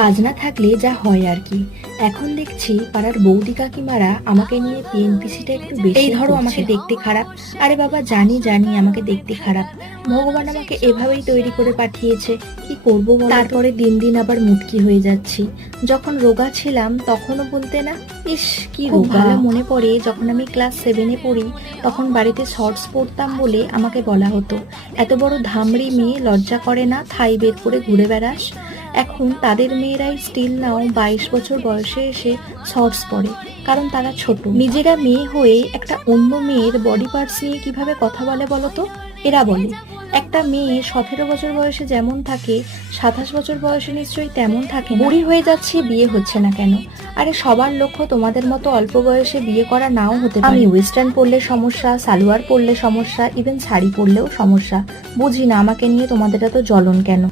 কাজ না থাকলে যা হয় আর কি। এখন দেখছি পাড়ার বৌদি কাকিমারা আমাকে নিয়ে পিএনপিসিটা একটু বেশি এই ধরো আমাকে দেখতে খারাপ। আরে বাবা, জানি জানি আমাকে দেখতে খারাপ, ভগবান আমাকে এভাবেই তৈরি করে পাঠিয়েছে, কি করব বলো তো? তারপরে দিন দিন আবার মুটকি হয়ে যাচ্ছি। যখন রোগা ছিলাম তখনও বলতে না, ইস কি রোগা। ভালো মনে পড়ে যখন আমি ক্লাস 7-এ পড়ি, তখন বাড়িতে শর্টস পরতাম বলে আমাকে বলা হতো, এত বড় ধামড়ি মেয়ে, লজ্জা করে না থাই বের করে ঘুরে বেড়াস। এখন তাদের মেয়েরাই স্টিল নাও 22 বছর বয়সে এসে শর্টস পরে, কারণ তারা ছোট। নিজেরা মেয়ে হয়ে একটা অন্য মেয়ের বডি পার্টস নিয়ে কিভাবে কথা বলে বলো তো? এরা বলে একটা মেয়ে 17 বছর বয়সে যেমন থাকে 27 বছর বয়সে নিশ্চয়ই তেমন থাকে না। বুড়ি হয়ে যাচ্ছে, বিয়ে হচ্ছে না কেন? আরে সবার লক্ষ্য তোমাদের মতো অল্প বয়সে বিয়ে করা নাও হতে পারে। আমি ওয়েস্টার্ন পরলে সমস্যা, সালোয়ার পরলে সমস্যা, ইভেন শাড়ি পরলেও সমস্যা। বুঝি না আমাকে নিয়ে তোমাদের এত জ্বলন কেন।